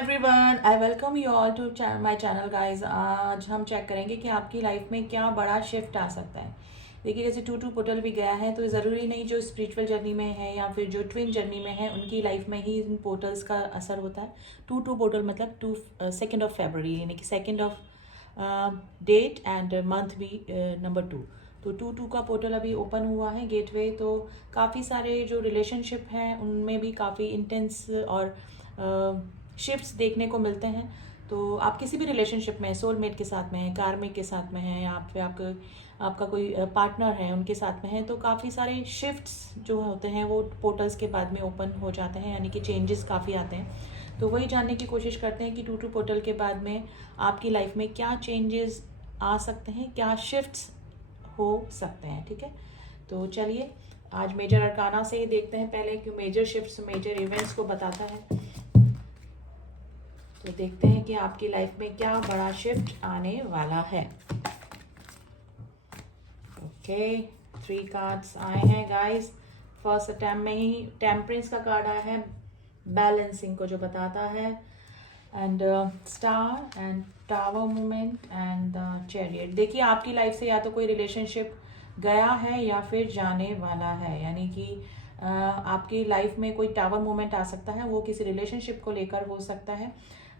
Everyone, I welcome you all to my channel guys. आज हम check करेंगे कि आपकी लाइफ में क्या बड़ा शिफ्ट आ सकता है। देखिए, जैसे टू टू पोर्टल भी गया है तो ज़रूरी नहीं जो स्पिरिचुअल जर्नी में है या फिर जो ट्विन जर्नी में है उनकी लाइफ में ही इन पोर्टल्स का असर होता है। टू टू पोर्टल मतलब 2 यानी कि second of date and month भी नंबर 2। तो टू टू का पोर्टल अभी ओपन हुआ है गेटवे। तो काफ़ी सारे जो रिलेशनशिप हैं उनमें भी काफ़ी इंटेंस और शिफ्ट्स देखने को मिलते हैं। तो आप किसी भी रिलेशनशिप में सोलमेट के साथ में हैं, कार्मिक के साथ में हैं, या फिर आपका कोई पार्टनर है उनके साथ में है, तो काफ़ी सारे शिफ्ट्स जो होते हैं वो पोर्टल्स के बाद में ओपन हो जाते हैं, यानी कि चेंजेस काफ़ी आते हैं। तो वही जानने की कोशिश करते हैं कि टू टू पोर्टल के बाद में आपकी लाइफ में क्या चेंजेस आ सकते हैं, क्या शिफ्ट्स हो सकते हैं। ठीक है, तो चलिए आज मेजर अरकाना से ही देखते हैं पहले, कि मेजर शिफ्ट्स मेजर इवेंट्स को बताता है। तो देखते हैं कि आपकी लाइफ में क्या बड़ा शिफ्ट आने वाला है। ओके, 3 कार्ड्स आए हैं गाइस। फर्स्ट अटेम्प्ट में ही टेम्परेंस का कार्ड आया है, बैलेंसिंग को जो बताता है, and star and tower movement and chariot. देखिए, आपकी लाइफ से या तो कोई रिलेशनशिप गया है या फिर जाने वाला है, यानी कि आपकी लाइफ में कोई टावर मूवमेंट आ सकता है, वो किसी रिलेशनशिप को लेकर हो सकता है।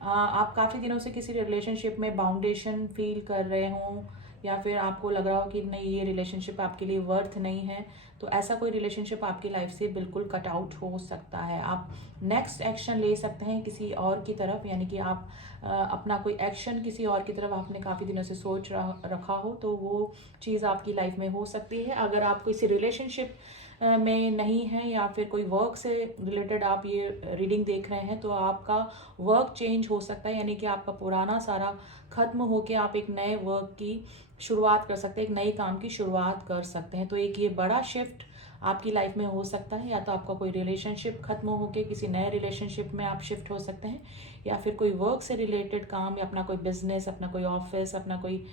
आप काफ़ी दिनों से किसी रिलेशनशिप में बाउंडेशन फील कर रहे हों, या फिर आपको लग रहा हो कि नहीं, ये रिलेशनशिप आपके लिए वर्थ नहीं है, तो ऐसा कोई रिलेशनशिप आपकी लाइफ से बिल्कुल कट आउट हो सकता है। आप नेक्स्ट एक्शन ले सकते हैं किसी और की तरफ, यानी कि आप अपना कोई एक्शन किसी और की तरफ आपने काफ़ी दिनों से रखा हो, तो वो चीज़ आपकी लाइफ में हो सकती है। अगर आप किसी रिलेशनशिप में नहीं है या फिर कोई वर्क से रिलेटेड आप ये रीडिंग देख रहे हैं, तो आपका वर्क चेंज हो सकता है, यानी कि आपका पुराना सारा खत्म होके आप एक नए वर्क की शुरुआत कर सकते हैं, एक नए काम की शुरुआत कर सकते हैं। तो एक ये बड़ा शिफ्ट आपकी लाइफ में हो सकता है, या तो आपका कोई रिलेशनशिप खत्म होके किसी नए रिलेशनशिप में आप शिफ्ट हो सकते हैं, या फिर कोई वर्क से रिलेटेड काम, या अपना कोई बिजनेस, अपना कोई ऑफिस, अपना कोई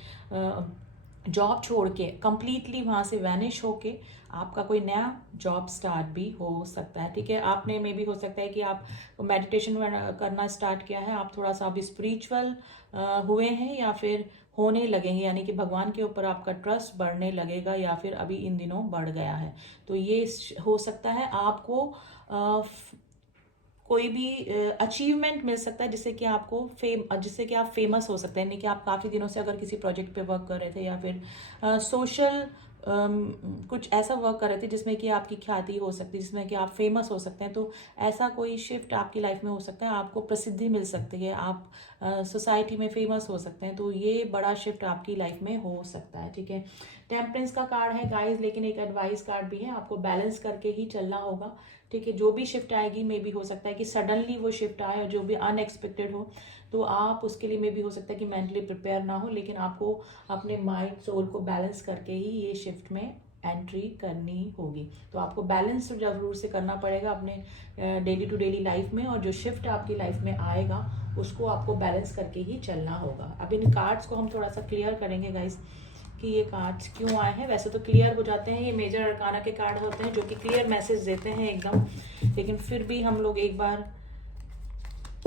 जॉब छोड़ के कंप्लीटली वहाँ से वैनिश होके आपका कोई नया जॉब स्टार्ट भी हो सकता है। ठीक है, आपने में भी हो सकता है कि आप मेडिटेशन करना स्टार्ट किया है, आप थोड़ा सा अभी स्पिरिचुअल हुए हैं या फिर होने लगेंगे, यानी कि भगवान के ऊपर आपका ट्रस्ट बढ़ने लगेगा, या फिर अभी इन दिनों बढ़ गया है। तो ये हो सकता है आपको कोई भी अचीवमेंट मिल सकता है, जिससे कि आप फेमस हो सकते हैं। यानी कि आप काफ़ी दिनों से अगर किसी प्रोजेक्ट पे वर्क कर रहे थे, या फिर सोशल कुछ ऐसा वर्क कर रहे थे जिसमें कि आपकी ख्याति हो सकती है, जिसमें कि आप फेमस हो सकते हैं, तो ऐसा कोई शिफ्ट आपकी लाइफ में हो सकता है। आपको प्रसिद्धि मिल सकती है, आप सोसाइटी में फेमस हो सकते हैं, तो ये बड़ा शिफ्ट आपकी लाइफ में हो सकता है। ठीक है, टेम्परेंस का कार्ड है गाइस, लेकिन एक एडवाइस कार्ड भी है, आपको बैलेंस करके ही चलना होगा। ठीक है, जो भी शिफ्ट आएगी मे भी हो सकता है कि सडनली वो शिफ्ट आए, और जो भी अनएक्सपेक्टेड हो, तो आप उसके लिए मे भी हो सकता है कि मेंटली प्रिपेयर ना हो, लेकिन आपको अपने माइंड सोल को बैलेंस करके ही ये शिफ्ट में एंट्री करनी होगी। तो आपको बैलेंस जरूर से करना पड़ेगा अपने डेली टू डेली लाइफ में, और जो शिफ्ट आपकी लाइफ में आएगा उसको आपको बैलेंस करके ही चलना होगा। अब इन कार्ड्स को हम थोड़ा सा क्लियर करेंगे गाइस, कि ये कार्ड्स क्यों आए हैं। वैसे तो क्लियर हो जाते हैं, ये मेजर अरकाना के कार्ड होते हैं जो कि क्लियर मैसेज देते हैं एकदम, लेकिन फिर भी हम लोग एक बार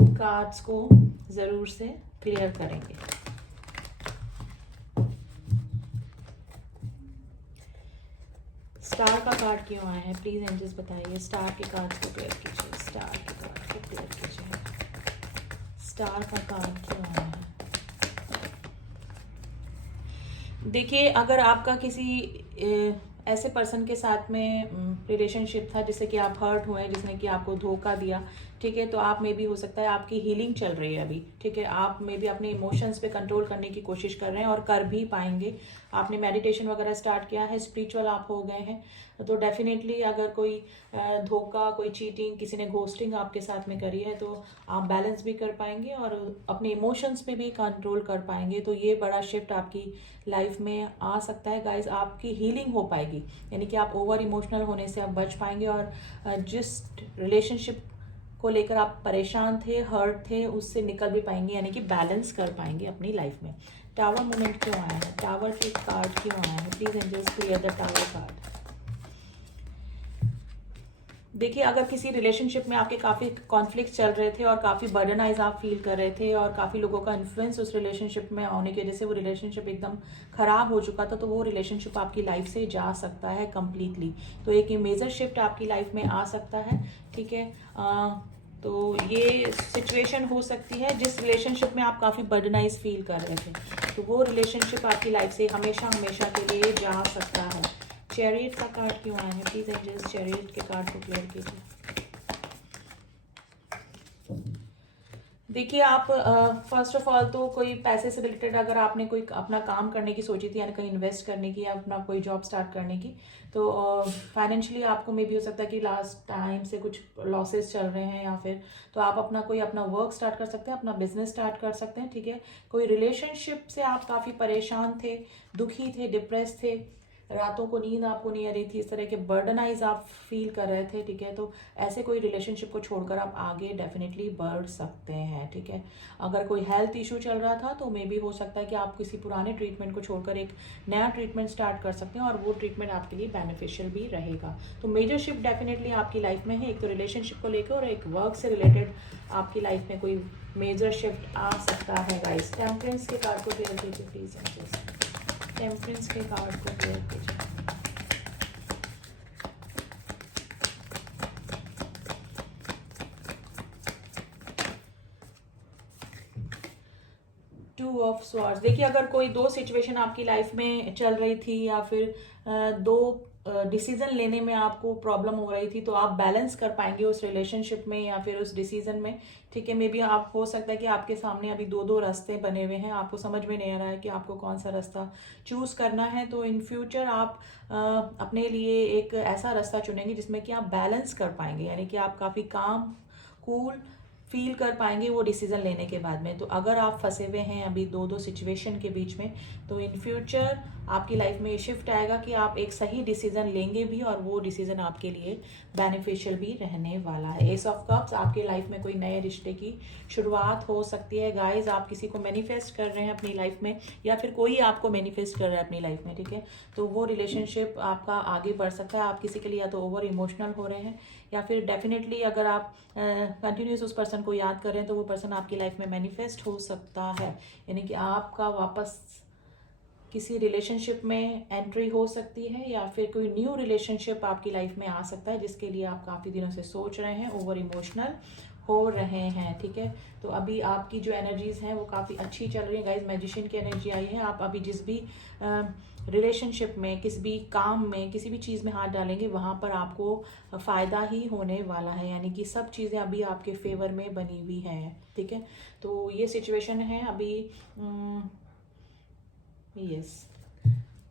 कार्ड्स को ज़रूर से क्लियर करेंगे। स्टार का कार्ड क्यों आया है, प्लीज एंजल्स बताइए। स्टार के कार्ड्स को क्लियर कीजिए, स्टार के कार्ड को क्लियर कीजिए। स्टार का कार्ड क्यों आया है। देखिए, अगर आपका किसी ऐसे पर्सन के साथ में रिलेशनशिप था जिससे कि आप हर्ट हुए, जिसने कि आपको धोखा दिया, ठीक है, तो आप में भी हो सकता है आपकी हीलिंग चल रही है अभी। ठीक है, आप में भी अपने इमोशंस पे कंट्रोल करने की कोशिश कर रहे हैं, और कर भी पाएंगे। आपने मेडिटेशन वगैरह स्टार्ट किया है, स्पिरिचुअल आप हो गए हैं, तो डेफिनेटली अगर कोई धोखा, कोई चीटिंग, किसी ने घोस्टिंग आपके साथ में करी है, तो आप बैलेंस भी कर पाएंगे और अपने इमोशंस पे भी कंट्रोल कर पाएंगे। तो ये बड़ा शिफ्ट आपकी लाइफ में आ सकता है गाइज। आपकी हीलिंग हो पाएगी, यानी कि आप ओवर इमोशनल होने से आप बच पाएंगे, और जिस रिलेशनशिप को लेकर आप परेशान थे, हर्ट थे, उससे निकल भी पाएंगे, यानी कि बैलेंस कर पाएंगे अपनी लाइफ में। टावर मोमेंट क्यों आया है, टावर के कार्ड क्यों आया है, please angels clear the tower card. देखिए, अगर किसी रिलेशनशिप में आपके काफ़ी कॉन्फ्लिक्ट चल रहे थे और काफ़ी बर्डनाइज आप फील कर रहे थे और काफ़ी लोगों का इन्फ्लुएंस उस रिलेशनशिप में होने की वजह से वो रिलेशनशिप एकदम ख़राब हो चुका था, तो वो रिलेशनशिप आपकी लाइफ से जा सकता है कम्प्लीटली। तो एक मेजर शिफ्ट आपकी लाइफ में आ सकता है, ठीक है। तो ये सिचुएशन हो सकती है जिस रिलेशनशिप में आप काफ़ी बर्डनाइज फील कर रहे थे, तो वो रिलेशनशिप आपकी लाइफ से हमेशा हमेशा के लिए जा सकता है। चैरियट का कार्ड क्यों आया है? प्लीज एंजल्स चैरियट के कार्ड को क्लियर कीजिए। देखिए, आप फर्स्ट ऑफ ऑल तो कोई पैसे से रिलेटेड अगर आपने कोई अपना काम करने की सोची थी, यानी कहीं इन्वेस्ट करने की या अपना कोई जॉब स्टार्ट करने की, तो फाइनेंशियली आपको मे भी हो सकता है कि लास्ट टाइम से कुछ लॉसेस चल रहे हैं, या फिर तो आप अपना वर्क स्टार्ट कर सकते हैं, अपना बिजनेस स्टार्ट कर सकते हैं, ठीक है। कोई रिलेशनशिप से आप काफ़ी परेशान थे, दुखी थे, डिप्रेस थे, रातों को नींद आपको नहीं आ रही थी, इस तरह के बर्डनाइज आप फील कर रहे थे, ठीक है। तो ऐसे कोई रिलेशनशिप को छोड़कर आप आगे डेफिनेटली बढ़ सकते हैं, ठीक है। अगर कोई हेल्थ इशू चल रहा था तो मे भी हो सकता है कि आप किसी पुराने ट्रीटमेंट को छोड़कर एक नया ट्रीटमेंट स्टार्ट कर सकते हैं और वो ट्रीटमेंट आपके लिए बेनिफिशियल भी रहेगा। तो मेजर शिफ्ट डेफिनेटली आपकी लाइफ में है, एक तो रिलेशनशिप को लेकर और एक वर्क से रिलेटेड आपकी लाइफ में कोई मेजर शिफ्ट आ सकता है गाइस। टेम्परेंस के कार्ड को क्लियर कीजिए प्लीज। टेम्परेंस के कार्ड को क्लियर कीजिए। Two of swords. देखिए, अगर कोई दो सिचुएशन आपकी लाइफ में चल रही थी या फिर दो डिसीजन लेने में आपको प्रॉब्लम हो रही थी, तो आप बैलेंस कर पाएंगे उस रिलेशनशिप में या फिर उस डिसीजन में, ठीक है। मे बी आप हो सकता है कि आपके सामने अभी दो दो रास्ते बने हुए हैं, आपको समझ में नहीं आ रहा है कि आपको कौन सा रास्ता चूज करना है। तो इन फ्यूचर आप अपने लिए एक ऐसा रास्ता चुनेंगे जिसमें कि आप बैलेंस कर पाएंगे, यानी कि आप काफ़ी काम कूल फील कर पाएंगे वो डिसीजन लेने के बाद में। तो अगर आप फंसे हुए हैं अभी दो दो सिचुएशन के बीच में, तो इन फ्यूचर आपकी लाइफ में ये शिफ्ट आएगा कि आप एक सही डिसीजन लेंगे भी और वो डिसीजन आपके लिए बेनिफिशियल भी रहने वाला है। एस ऑफ कप्स, आपकी लाइफ में कोई नए रिश्ते की शुरुआत हो सकती है गाइज। आप किसी को मैनिफेस्ट कर रहे हैं अपनी लाइफ में या फिर कोई आपको मैनिफेस्ट कर रहा है अपनी लाइफ में, ठीक है। तो वो रिलेशनशिप आपका आगे बढ़ सकता है। आप किसी के लिए या तो ओवर इमोशनल हो रहे हैं या फिर डेफिनेटली अगर आप कंटिन्यूस उस पर्सन को याद कर रहे हैं तो वो पर्सन आपकी लाइफ में मैनिफेस्ट हो सकता है, यानी कि आपका वापस किसी रिलेशनशिप में एंट्री हो सकती है या फिर कोई न्यू रिलेशनशिप आपकी लाइफ में आ सकता है जिसके लिए आप काफ़ी दिनों से सोच रहे हैं, ओवर इमोशनल हो रहे हैं, ठीक है। तो अभी आपकी जो एनर्जीज हैं वो काफ़ी अच्छी चल रही है गाइज। मैजिशियन की एनर्जी आई है। आप अभी जिस भी रिलेशनशिप में, किसी भी काम में, किसी भी चीज़ में हाथ डालेंगे वहाँ पर आपको फ़ायदा ही होने वाला है, यानी कि सब चीज़ें अभी आपके फेवर में बनी हुई हैं, ठीक है। तो ये सिचुएशन है अभी। यस,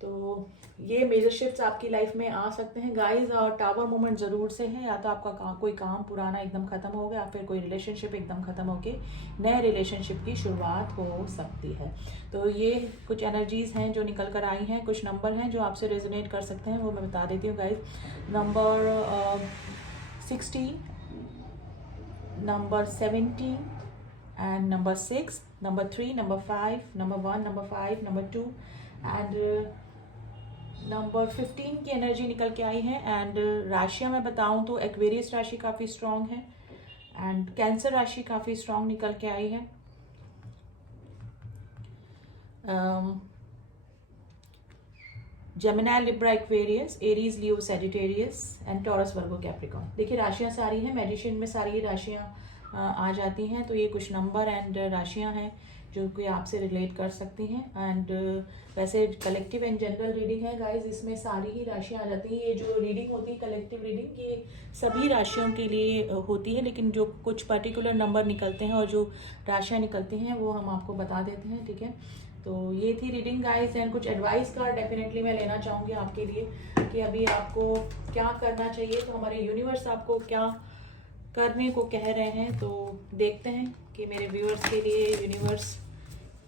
तो ये मेजर शिफ्ट्स आपकी लाइफ में आ सकते हैं गाइज। और टावर मोमेंट ज़रूर से है, या तो आपका कोई काम पुराना एकदम ख़त्म हो गया, फिर कोई रिलेशनशिप एकदम ख़त्म होके नए रिलेशनशिप की शुरुआत हो सकती है। तो ये कुछ एनर्जीज़ हैं जो निकल कर आई हैं, कुछ नंबर हैं जो आपसे रेजोनेट कर सकते हैं, वो मैं बता देती हूँ guys. Number 16, number 17 and number 6, number 3, number 5, number 1, number 5, number 2 and number 15 की एनर्जी निकल के आई है। एंड राशियाँ मैं बताऊं तो एक्वेरियस राशि काफ़ी स्ट्रांग है एंड कैंसर राशि काफ़ी स्ट्रांग निकल के आई है। Gemini, Libra, Aquarius, Aries, Leo, Sagittarius and taurus, Virgo, Capricorn. देखिए, राशियाँ सारी हैं, मैजिशियन में सारी राशियाँ आ जाती हैं। तो ये कुछ नंबर एंड राशियाँ हैं जो कि आपसे रिलेट कर सकती हैं। एंड वैसे कलेक्टिव एंड जनरल रीडिंग है गाइज, इसमें सारी ही राशियाँ आ जाती हैं। ये जो रीडिंग होती है कलेक्टिव रीडिंग, ये सभी राशियों के लिए होती है, लेकिन जो कुछ पर्टिकुलर नंबर निकलते हैं और जो राशियाँ निकलती हैं वो हम आपको बता देते हैं, ठीक है। तो ये थी रीडिंग गाइज। एंड कुछ एडवाइस कार्ड डेफिनेटली मैं लेना चाहूँगी आपके लिए कि अभी आपको क्या करना चाहिए। तो हमारे यूनिवर्स आपको क्या करने को कह रहे हैं, तो देखते हैं कि मेरे व्यूअर्स के लिए यूनिवर्स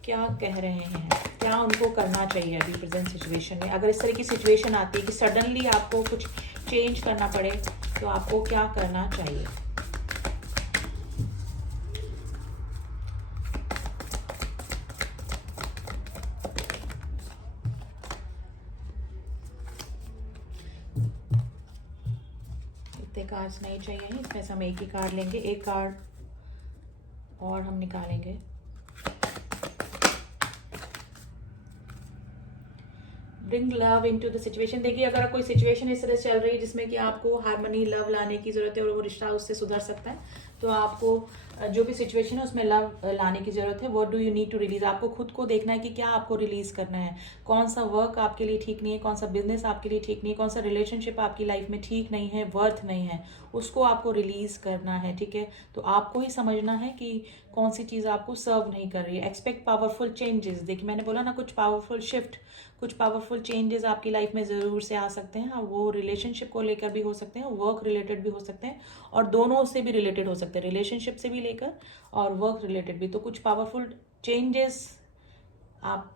क्या कह रहे हैं, क्या उनको करना चाहिए अभी प्रेजेंट सिचुएशन में। अगर इस तरह की सिचुएशन आती है कि सडनली आपको कुछ चेंज करना पड़े तो आपको क्या करना चाहिए। इतने कार्ड्स नहीं चाहिए, इसमें से हम एक ही कार्ड लेंगे, एक कार्ड और हम निकालेंगे। Bring love into the situation. देखिए अगर कोई सिचुएशन इस तरह से चल रही है जिसमें कि आपको हार्मनी लव लाने की जरूरत है और वो रिश्ता उससे सुधर सकता है, तो आपको जो भी सिचुएशन है उसमें लव लाने की जरूरत है। What do you need to release, आपको खुद को देखना है कि क्या आपको रिलीज करना है, कौन सा वर्क आपके लिए ठीक नहीं है, कौन सा बिजनेस आपके लिए ठीक नहीं है, कौन सा रिलेशनशिप आपकी लाइफ में ठीक नहीं है, वर्थ नहीं है, उसको आपको रिलीज करना है। ठीक है, तो आपको ही समझना है कि कौन सी चीज़ आपको सर्व नहीं कर रही है। Expect powerful changes. देखिए मैंने बोला ना, कुछ पावरफुल शिफ्ट, कुछ पावरफुल चेंजेस आपकी लाइफ में ज़रूर से आ सकते हैं। वो रिलेशनशिप को लेकर भी हो सकते हैं, वर्क रिलेटेड भी हो सकते हैं, और दोनों से भी रिलेटेड हो सकते हैं, रिलेशनशिप से भी लेकर और वर्क रिलेटेड भी। तो कुछ पावरफुल चेंजेस आप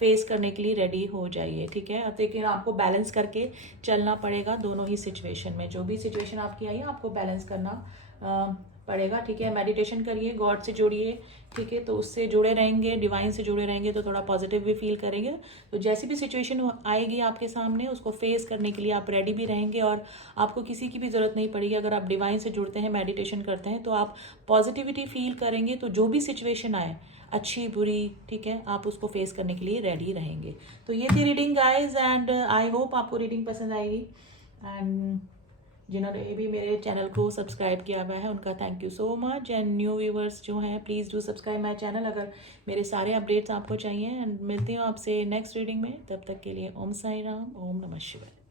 फेस करने के लिए रेडी हो जाइए। ठीक है, अब लेकिन आपको बैलेंस करके चलना पड़ेगा दोनों ही सिचुएशन में। जो भी सिचुएशन आपकी आई है आपको बैलेंस करना पड़ेगा। ठीक है, मेडिटेशन करिए, गॉड से जुड़िए। ठीक है, तो उससे जुड़े रहेंगे, डिवाइन से जुड़े रहेंगे तो थोड़ा पॉजिटिव भी फील करेंगे। तो जैसी भी सिचुएशन आएगी आपके सामने, उसको फेस करने के लिए आप रेडी भी रहेंगे और आपको किसी की भी ज़रूरत नहीं पड़ेगी। अगर आप डिवाइन से जुड़ते हैं, मेडिटेशन करते हैं, तो आप पॉजिटिविटी फील करेंगे। तो जो भी सिचुएशन आए, अच्छी बुरी, ठीक है, आप उसको फेस करने के लिए रेडी रहेंगे। तो ये थी reading guys, and I hope आपको रीडिंग पसंद आएगी। एंड जिन्होंने भी मेरे चैनल को सब्सक्राइब किया हुआ है उनका thank you so much. And new viewers जो हैं, please do subscribe my channel अगर मेरे सारे अपडेट्स आपको चाहिए। एंड मिलती हूँ आपसे नेक्स्ट रीडिंग में, तब तक के लिए ओम साई राम, ओम नमः शिवाय।